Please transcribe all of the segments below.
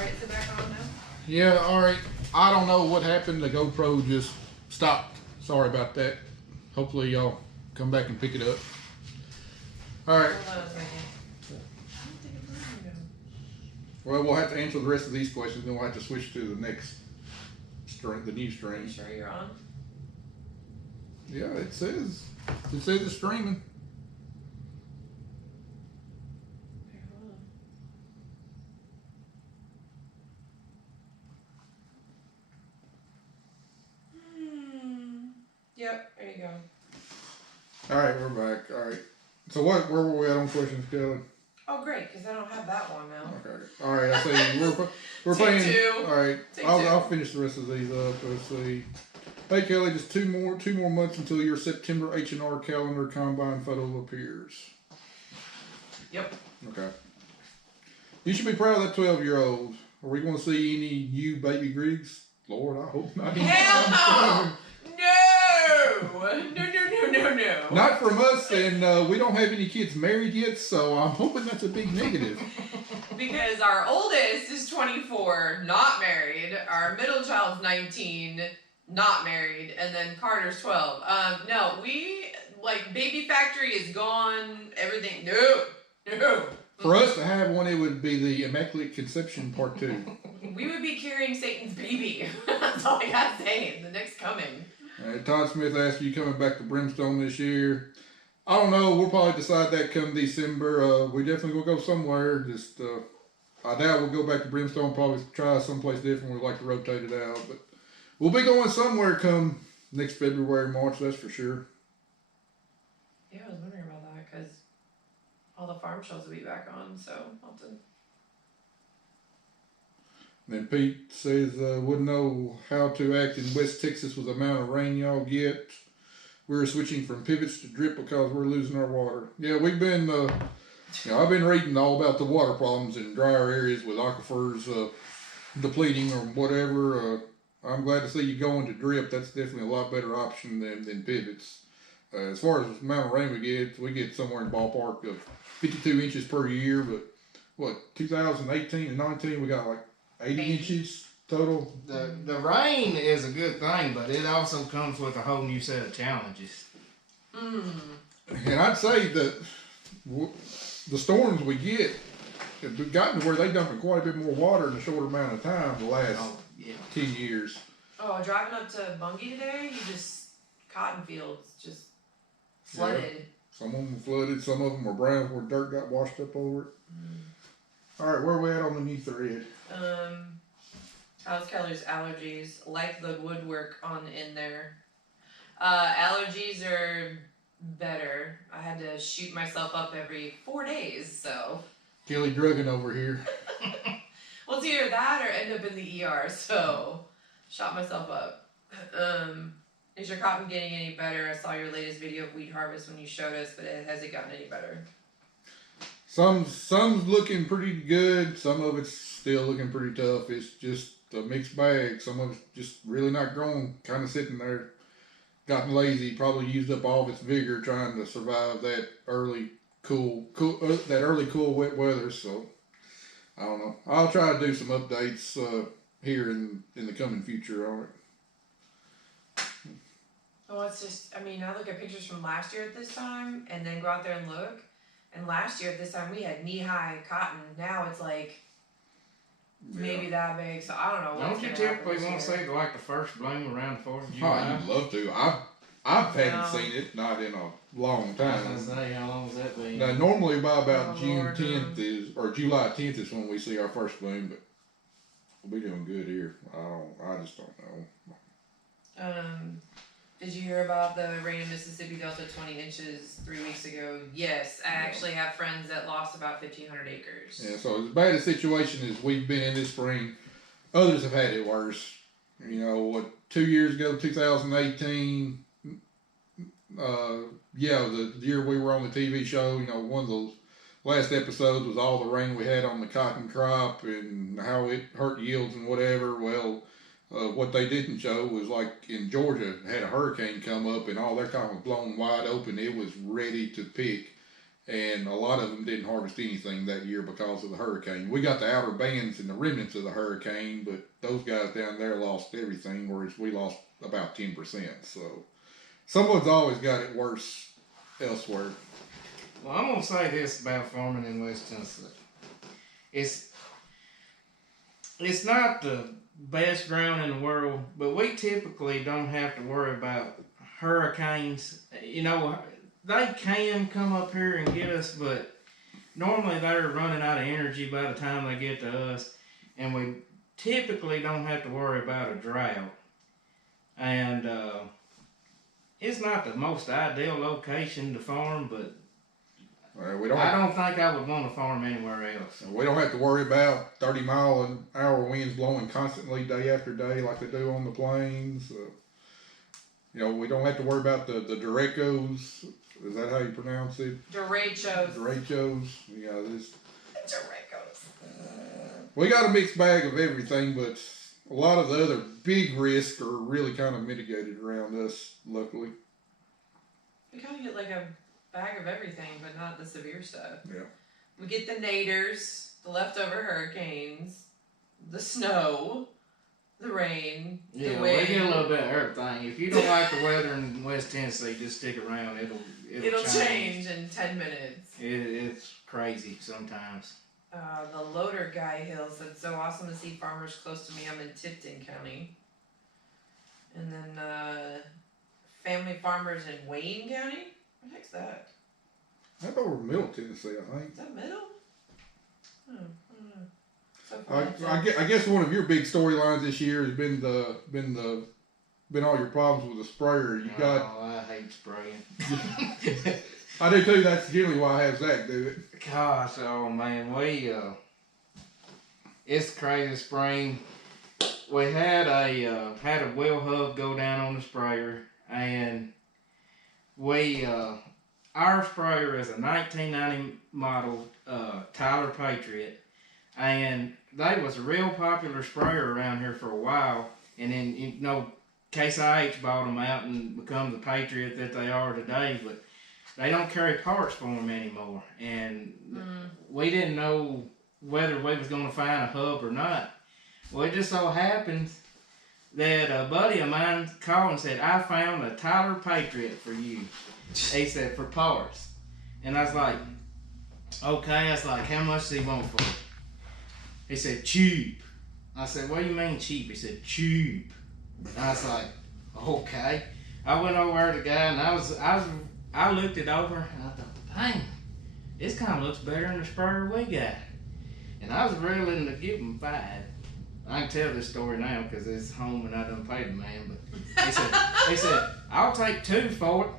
Alright, is it back on now? Yeah, alright. I don't know what happened. The GoPro just stopped. Sorry about that. Hopefully y'all come back and pick it up. Alright. Hold on a second. I don't think it's on now. Well, we'll have to answer the rest of these questions, then we'll have to switch to the next string, the new Are string. you sure you're on? Yeah, it says it's streaming. Here, hold on. Yep, there you go. Alright, we're back. Alright. So where were we at on questions, Kelly? Oh, great, because I don't have that one now. Okay. Alright, I see. We're Take playing. two. Alright. Take I'll two. finish the rest of these up. Let's see. Hey Kelly, just two more months until your September H&R calendar combine photo appears. Yep. Okay. You should be proud of that 12-year-old. Are we going to see any new baby Griggs? Lord, I hope not. Hell no! No. Not from us, and we don't have any kids married yet, so I'm hoping that's a big negative. Because our oldest is 24, not married. Our middle child's 19, not married, and then Carter's 12. No, Baby Factory is gone. Everything, no. For us to have one, it would be the Immaculate Conception Part 2. We would be carrying Satan's baby. That's all I got saying. The next coming. Todd Smith asked, you coming back to Brimstone this year? I don't know. We'll probably decide that come December. We definitely will go somewhere. Just I doubt we'll go back to Brimstone. Probably try someplace different. We'd like to rotate it out, but we'll be going somewhere come next February, March. That's for sure. Yeah, I was wondering about that because all the farm shows will be back on. So I'll have to. And then Pete says, wouldn't know how to act in West Texas with the amount of rain y'all get. We're switching from pivots to drip because we're losing our water. Yeah, we've been, I've been reading all about the water problems in drier areas with aquifers depleting or whatever. I'm glad to see you going to drip. That's definitely a lot better option than pivots. As far as the amount of rain we get somewhere in the ballpark of 52 inches per year, but 2018 and 19, we got like 80 inches total. The rain is a good thing, but it also comes with a whole new set of challenges. And I'd say that the storms we get have gotten to where they dumping quite a bit more water in a shorter amount of time the last 10 years. Oh, driving up to Bungie today, cotton fields just flooded. Yeah. Some of them were flooded, some of them were brown where dirt got washed up over it. Alright, where are we at on the new thread? How's Keller's allergies? Like the woodwork in there. Allergies are better. I had to shoot myself up every 4 days, so. Kelly Drugging over here. Well, it's either that or end up in the ER, so shot myself up. Is your cotton getting any better? I saw your latest video of wheat harvest when you showed us, but has it gotten any better? Some's looking pretty good. Some of it's still looking pretty tough. It's just a mixed bag. Some of it's just really not growing, kind of sitting there, gotten lazy, probably used up all of its vigor trying to survive that early cool wet weather. So I don't know. I'll try to do some updates here in the coming future on it. Well, it's just, I look at pictures from last year at this time and then go out there and look. And last year at this time we had knee-high cotton. Now it's like maybe that big. So I don't know what's Don't you gonna happen typically this want to year. see the first bloom around the 4th of Oh, July? I'd love to. I haven't seen it, not in a long I time. was gonna say, how long has that been? Now, normally by about Oh, June Lord, 10th or July 10th is when we see our first bloom, but we'll be doing good here. I just don't know. Did you hear about the rain in Mississippi Delta 20 inches 3 weeks ago? Yes, I actually have friends that lost about 1,500 acres. Yeah, so as bad a situation as we've been in this spring, others have had it worse. 2 years ago, 2018, the year we were on the TV show, one of those last episodes was all the rain we had on the cotton crop and how it hurt yields and whatever. Well, what they didn't show was like in Georgia, had a hurricane come up and all their cotton was blown wide open. It was ready to pick. and a lot of them didn't harvest anything that year because of the hurricane. We got the outer bands and the remnants of the hurricane, but those guys down there lost everything, whereas we lost about 10%. So someone's always got it worse elsewhere. Well, I'm gonna say this about farming in West Tennessee. It's not the best ground in the world, but we typically don't have to worry about hurricanes. You know, they can come up here and get us, but normally they're running out of energy by the time they get to us, and we typically don't have to worry about a drought. And it's not the most ideal location to farm, but I don't think I would want to farm anywhere else. We don't have to worry about 30-mile-an-hour winds blowing constantly day after day like they do on the plains. You know, we don't have to worry about the derechos. Is that how you pronounce it? Derechos. Derechos. Yeah, Derechos. We got a mixed bag of everything, but a lot of the other big risks are really kind of mitigated around us, luckily. We kind of get like a bag of everything, but not the severe stuff. Yeah. We get the naders, the leftover hurricanes, the snow, the rain, the Yeah, wind. we get a little bit of everything. If you don't like the weather in West Tennessee, just stick around. It'll change in 10 minutes. It's crazy sometimes. The Loader Guy Hill said, so awesome to see farmers close to me. I'm in Tipton County. And then family farmers in Wayne County? What the heck's that? I thought we were Middle Tennessee, I think. Is that middle? I don't know. So I guess one of your big storylines this year has been all your problems with the sprayer. You got. Oh, I hate spraying. I do too. That's generally why I have Zach do it. Gosh, oh man, it's crazy spring. We had a wheel hub go down on the sprayer, and our sprayer is a 1990 model Tyler Patriot, and they was a real popular sprayer around here for a while, and then Case IH bought them out and become the Patriot that they are today, but they don't carry parts for them anymore, and we didn't know whether we was going to find a hub or not. Well, it just so happens that a buddy of mine called and said, I found a Tyler Patriot for you. He said, for parts. And I was like, okay. I was like, how much does he want for it? He said, cheap. I said, what do you mean cheap? He said, cheap. And I was like, okay. I went over to the guy and I looked it over and I thought, dang, this kind of looks better than the sprayer we got. And I was willing to give him 5. I can tell this story now because it's home and I done paid the man. But he said, I'll take 2 for it.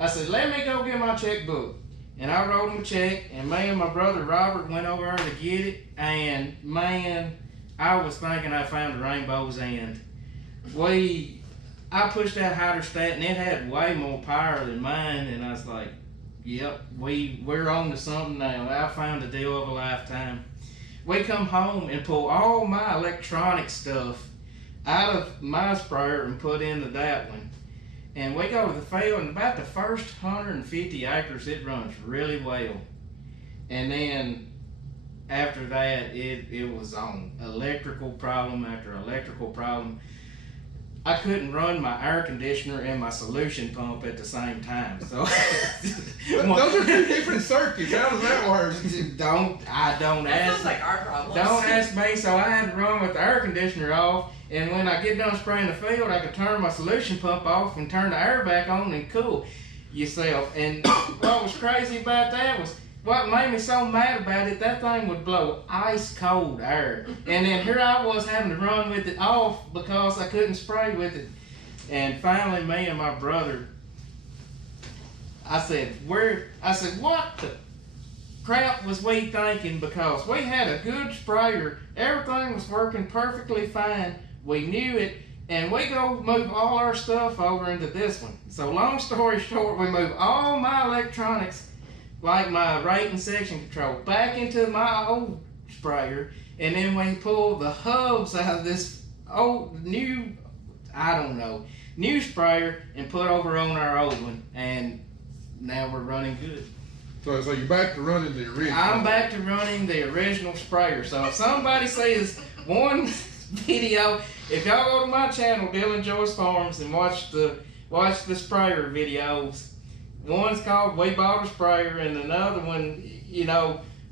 I said, let me go get my checkbook. And I wrote him a check, and me and my brother Robert went over there to get it. And man, I was thinking I found the rainbow's end. I pushed that hydrostat, and it had way more power than mine. And I was like, yep, we're on to something now. I found the deal of a lifetime. We come home and pull all my electronic stuff out of my sprayer and put into that one. And we go to the field, and about the first 150 acres, it runs really well. And then after that, it was on electrical problem after electrical problem. I couldn't run my air conditioner and my solution pump at the same time. So those are 2 different circuits. How does that work? Don't that ask. sounds like our problem. Don't ask me. So I had to run with the air conditioner off, and when I get done spraying the field, I could turn my solution pump off and turn the air back on and cool yourself. And what was crazy about that was, what made me so mad about it, that thing would blow ice cold air. And then here I was having to run with it off because I couldn't spray with it. And finally, me and my brother, I said, what the crap was we thinking? Because we had a good sprayer. Everything was working perfectly fine. We knew it. And we go move all our stuff over into this one. So long story short, we moved all my electronics, like my rate and section control, back into my old sprayer, and then we pulled the hubs out of this old new sprayer and put over on our old one, and now we're running good. So you're back to running the original. I'm back to running the original sprayer. So if somebody sees one video, if y'all go to my channel, Dylan Joyce Farms, and watch the sprayer videos, one's called We Bought a Sprayer, and another one,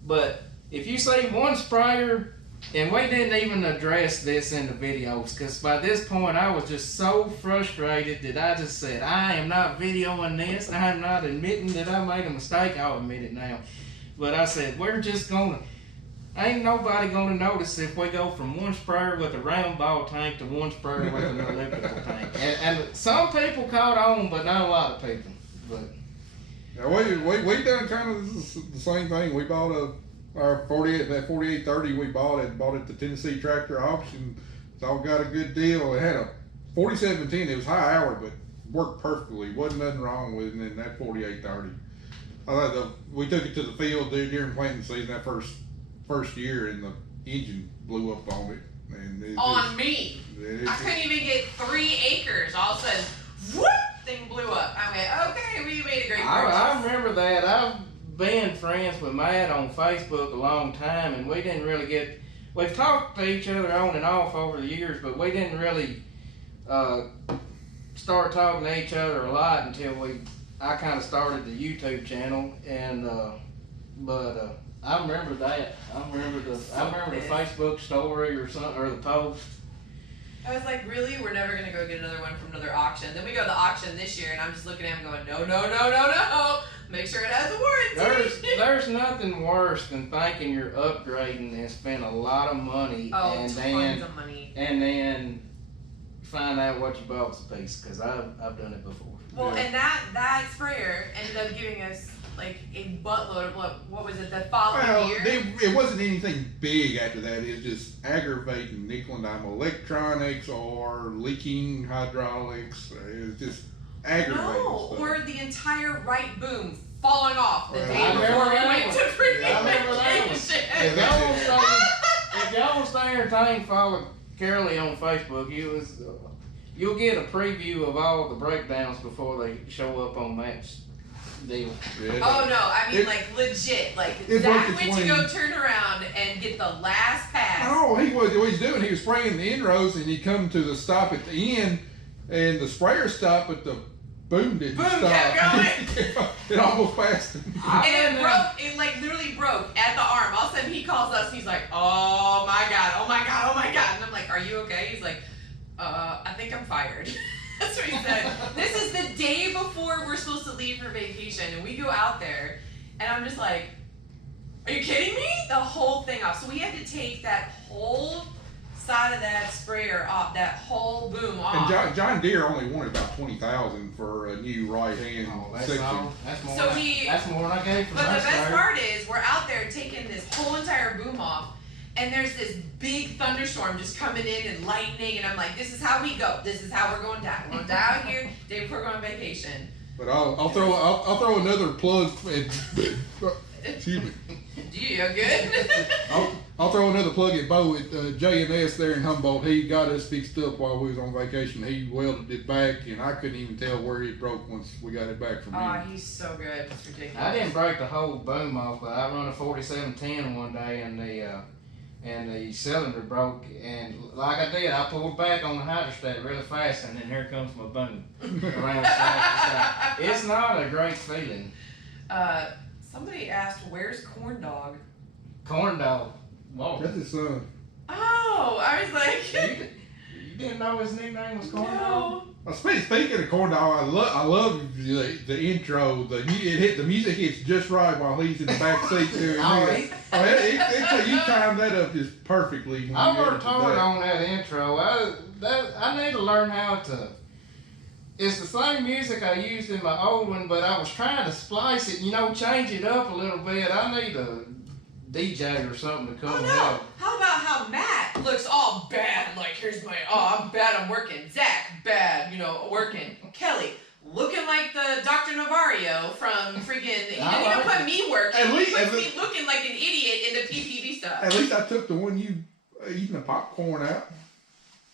but if you see one sprayer, and we didn't even address this in the videos, because by this point I was just so frustrated that I just said, I am not videoing this, I am not admitting that I made a mistake. I'll admit it now. But I said, ain't nobody gonna notice if we go from one sprayer with a round ball tank to one sprayer with an elliptical tank. And some people caught on, but not a lot of people. But yeah, we done kind of the same thing. We bought our 4830 we bought at the Tennessee Tractor Auction. It's all got a good deal. It had a 4710. It was high hour, but worked perfectly. Wasn't nothing wrong with it in that 4830. We took it to the field during planting season that first year, and the engine blew up on it. And me. I couldn't even get 3 acres. All of a sudden, whoop, thing blew up. I went, okay, we made a great purchase. I remember that. I've been friends with Matt on Facebook a long time, and we didn't really we've talked to each other on and off over the years, but we didn't really start talking to each other a lot until I kind of started the YouTube channel, and I remember that. I remember the Facebook story or something, or the post. I was like, really? We're never gonna go get another one from another auction. Then we go to the auction this year, and I'm just looking at him going, no. Make sure it has a warranty. There's nothing worse than thinking you're upgrading and spend a lot of money, tons of money, and then find out what you bought was a piece. Because I've done it before. Well, yeah. And that sprayer ended up giving us like a buttload of what was it, the following year? It wasn't anything big after that. It was just aggravating nickel and dime electronics or leaking hydraulics. It was just aggravating stuff. Or the entire right boom falling off the day before we went to freaking vacation. If y'all will stay entertained, follow Carolee on Facebook. You'll get a preview of all the breakdowns before they show up on Matt's deal. Yeah, oh no, I mean like legit. Like Zach went to go turn around and get the last pass. Oh, what he was doing, he was spraying the inrows, and he come to the stop at the end, and the sprayer stopped, but the boom didn't stop. Kept going. It almost passed him. And it broke. It like literally broke at the arm. All of a sudden he calls us. He's like, oh my god. And I'm like, are you okay? He's like, I think I'm fired. That's what he said. This is the day before we're supposed to leave for vacation, and we go out there, and I'm just like, are you kidding me? The whole thing off. So we had to take that whole side of that sprayer off, that whole boom off. And John Deere only wanted about $20,000 for a new right hand section. That's more. That's more than I gave for But my the best sprayer. part is we're out there taking this whole entire boom off. And there's this big thunderstorm just coming in and lightning, and I'm like, this is how we go. This is how we're going down. We're going down here, day before we're going on vacation. But I'll throw another plug. Excuse me. You good? I'll throw another plug at Bo at J&S there in Humboldt. He got us fixed up while we was on vacation. He welded it back, and I couldn't even tell where it broke once we got it back from him. Oh, he's so good. It's ridiculous. I didn't break the whole boom off, but I run a 4710 one day, and the cylinder broke, and like I did, I pulled back on the hydrostat really fast, and then here comes my boom around side to side. It's not a great feeling. Somebody asked, where's Corn Dog? Corn Dog. Whoa. That's his son. Oh, I was like... you didn't know his nickname was Corn Dog? Well, speaking of Corn Dog, I love the intro. The music hits just right while he's in the back seat doing this. You timed that up just perfectly. I worked hard on that intro. I need to learn how to. It's the same music I used in my old one, but I was trying to splice it, change it up a little bit. I need a DJ or something to come help. How about how Matt looks all bad? Like, here's my, I'm bad, I'm working. Zach, bad, working. Kelly, looking like the Dr. Navario from freaking, he didn't even put me working. He puts me looking like an idiot in the PPV stuff. At least I took the one you eating the popcorn out.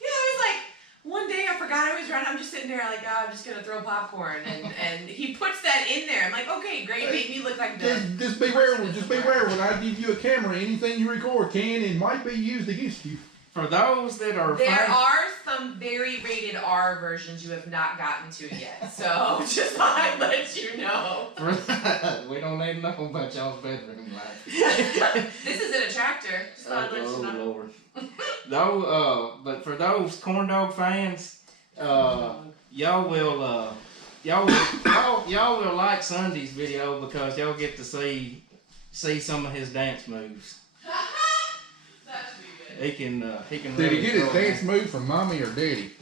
Yeah, I was like, one day I forgot forgot I was running. I'm just sitting there like, oh, I'm just gonna throw popcorn, and he puts that in there. I'm like, okay, great, make me look like the. Just beware. Just beware. When I give you a camera, anything you record can and might be used against you. For those that are There are some very rated R versions you have not gotten to yet, so just thought I'd let you know. we don't need to know about y'all's bedroom life. This isn't a tractor. Just thought I'd let you know. Lord. No, but for those corn dog fans, y'all will like Sunday's video because y'all get to see some of his dance moves. That should be good. He can. Did really he get his throw dance move from mommy or daddy?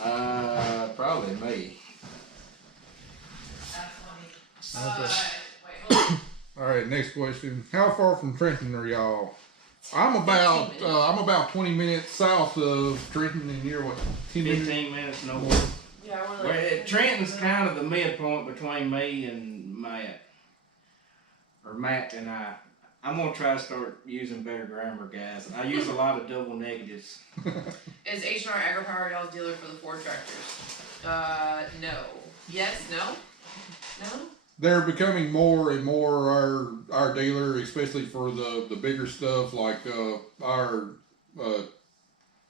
Probably me. That's funny. Wait, hold on. All right, next question. How far from Trenton are y'all? I'm about 20 minutes south of Trenton, and you're what? 10 minutes? 15 minutes north. Yeah, we're Well, like. Trenton's kind of the midpoint between me and Matt. Or Matt and I. I'm going to try to start using better grammar, guys. I use a lot of double negatives. Is H&R AgriPower y'all's dealer for the Ford tractors? No. Yes, no? No? They're becoming more and more our dealer, especially for the bigger stuff like our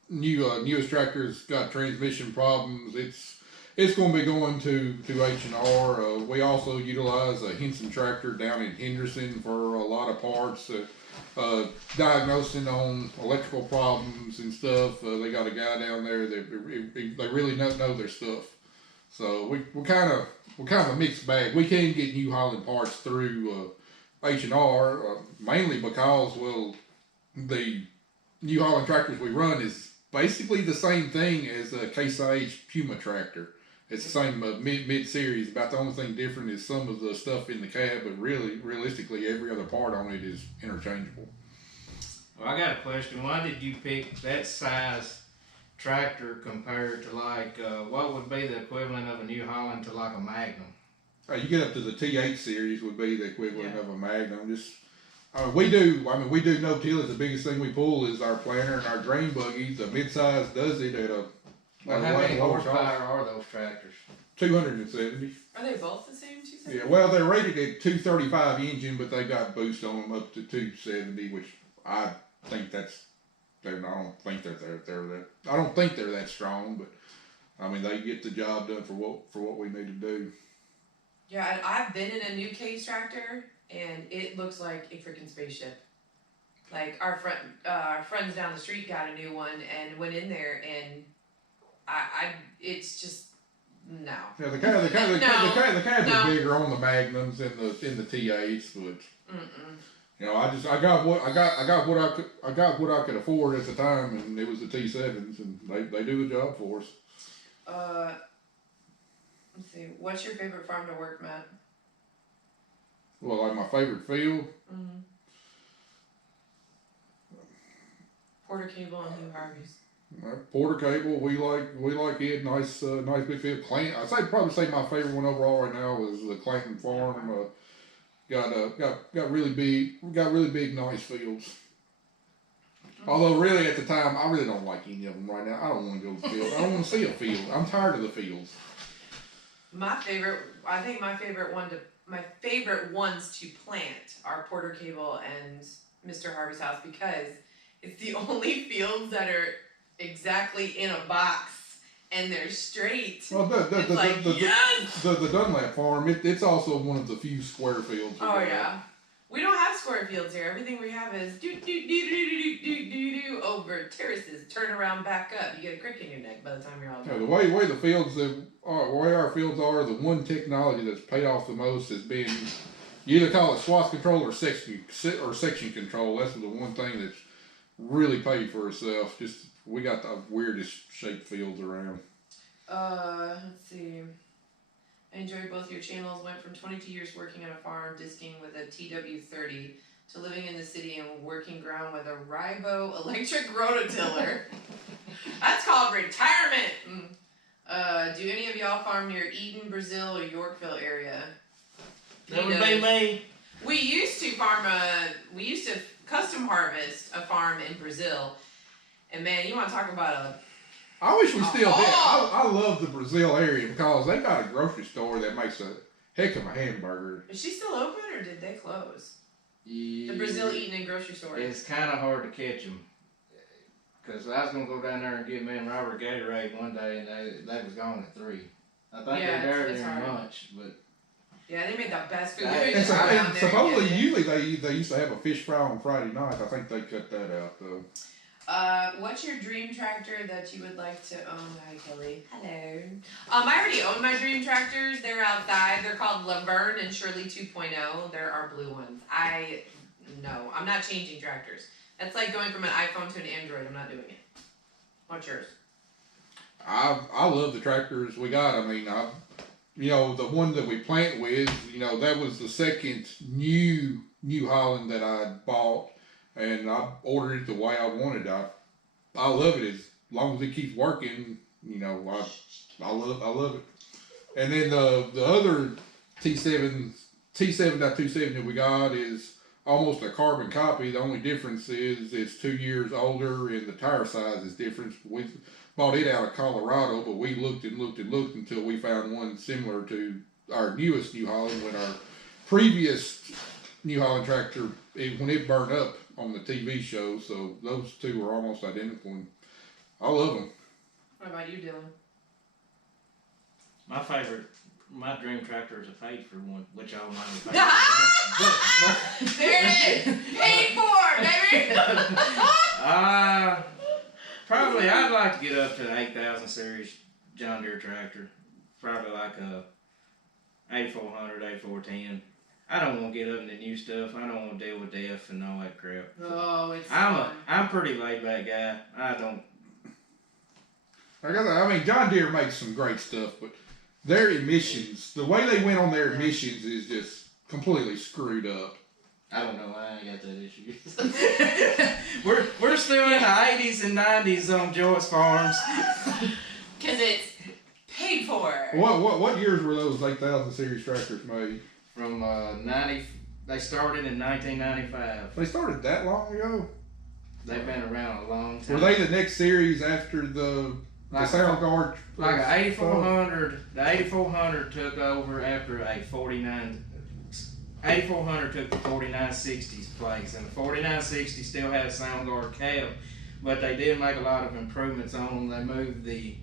newest tractor's got transmission problems. It's going to be going to H&R. We also utilize a Henson tractor down in Henderson for a lot of parts, diagnosing on electrical problems and stuff. They got a guy down there that they really know their stuff. So we're kind of a mixed bag. We can get New Holland parts through H&R mainly because the New Holland tractors we run is basically the same thing as a Case IH Puma tractor. It's the same mid series. About the only thing different is some of the stuff in the cab, but realistically, every other part on it is interchangeable. Well, I got a question. Why did you pick that size tractor compared to like what would be the equivalent of a New Holland to like a Magnum? You get up to the T8 series would be the equivalent of a Magnum. We do no-till. The biggest thing we pull is our planter and our drain buggy. The midsize does it at a Well, how many horsepower are those tractors? 270. Are they both the same 270? Yeah, well, they're rated at 235 engine, but they got boost on them up to 270, which I think I don't think they're that strong, but I mean they get the job done for what we need to do. Yeah, I've been in a new Case tractor, and it looks like a freaking spaceship. Like our friends down the street got a new one and went in there, and it's just no. Yeah, the cabs are bigger on the Magnums and the T8s, but you know, I got what I could afford at the time, and it was the T7s, and they do the job for us. Let's see. What's your favorite farm to work, Matt? Well, like my favorite field. Porter Cable and Hugh Harvey's. Porter Cable, we like it. Nice big field. I'd probably say my favorite one overall right now is the Clayton Farm. Got really big, nice fields. Although really at the time, I really don't like any of them right now. I don't want to go to the field. I don't want to see a field. I'm tired of the fields. My favorite ones to plant are Porter Cable and Mr. Harvey's house because it's the only fields that are exactly in a box and they're straight. Well, the Dunlap farm, it's also one of the few square fields. Oh yeah, we don't have square fields here. Everything we have is over terraces, turn around, back up. You get a crick in your neck by the time you're all done. Yeah, the way our fields are, the one technology that's paid off the most has been, you either call it swath control or section control. That's the one thing that's really paid for itself. Just we got the weirdest shaped fields around. Let's see. I enjoyed both your channels. Went from 22 years working on a farm, disking with a TW30, to living in the city and working ground with a Ribo electric rototiller. That's called retirement. Do any of y'all farm near Eden, Brazil, or Yorkville area? That would be me. We used to custom harvest a farm in Brazil, and man, you want to talk about I wish we still did. I love the Brazil area because they got a grocery store that makes a heck of a hamburger. Is she still open or did they close? Yeah, The Brazil eating in grocery store. It's kind of hard to catch them. Because I was going to go down there and get me and Robert Gatorade one day, and they was gone at 3. I think Yeah, they're there it's during hard. lunch, but Yeah, they made the best food. And You And, can go down and there supposedly, and get it. usually they used to have a fish fry on Friday night. I think they cut that out though. What's your dream tractor that you would like to own? Hi, Kelly. Hello. I already own my dream tractors. They're outside. They're called Laverne and Shirley 2.0. There are blue ones. No, I'm not changing tractors. That's like going from an iPhone to an Android. I'm not doing it. What's yours? I love the tractors we got. I mean, the one that we plant with, that was the second New Holland that I bought, and I ordered it the way I wanted. I love it as long as it keeps working. I love it. And then the other T7.27 that we got is almost a carbon copy. The only difference is it's 2 years older and the tire size is different. We bought it out of Colorado, but we looked and looked and looked until we found one similar to our newest New Holland. When our previous New Holland tractor, when it burned up on the TV show, so those two are almost identical. And I love them. What about you, Dylan? my dream tractor is a Faithful one, which I don't mind. There it is! Paid for, baby! Probably I'd like to get up to the 8000 series John Deere tractor. Probably like a 8400, 8410. I don't want to get up in the new stuff. I don't want to deal with DEF and all that crap. Oh, it's I'm a pretty laid back guy. I don't. I mean, John Deere makes some great stuff, but their emissions, the way they went on their emissions is just completely screwed up. I don't know. I ain't got that issue. we're still in the 80s and 90s on Joyce Farms. Because it's paid for. What years were those 8000 series tractors made? From 90. They started in 1995. They started that long ago? They've been around a long time. Were they the next series after the Sound Guard? Like an 8400. The 8400 took over after a 49. 8400 took the 4960's place, and the 4960 still had a Sound Guard cab, but they did make a lot of improvements on them. They moved the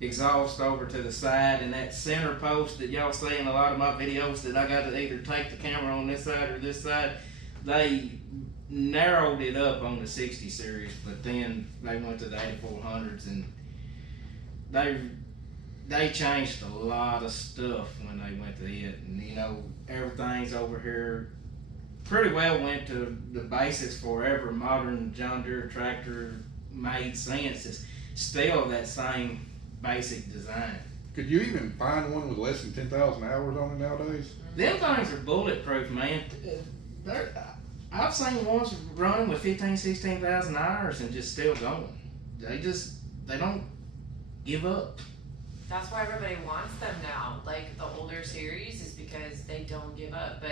exhaust over to the side, and that center post that y'all see in a lot of my videos that I got to either take the camera on this side or this side, they narrowed it up on the 60 series, but then they went to the 8400s, and they changed a lot of stuff when they went to it, and everything's over here pretty well went to the basics for every modern John Deere tractor made sense. It's still that same basic design. Could you even find one with less than 10,000 hours on it nowadays? Them things are bulletproof, man. I've seen ones running with 16,000 hours and just still going. They don't give up. That's why everybody wants them now. Like the older series is because they don't give up. But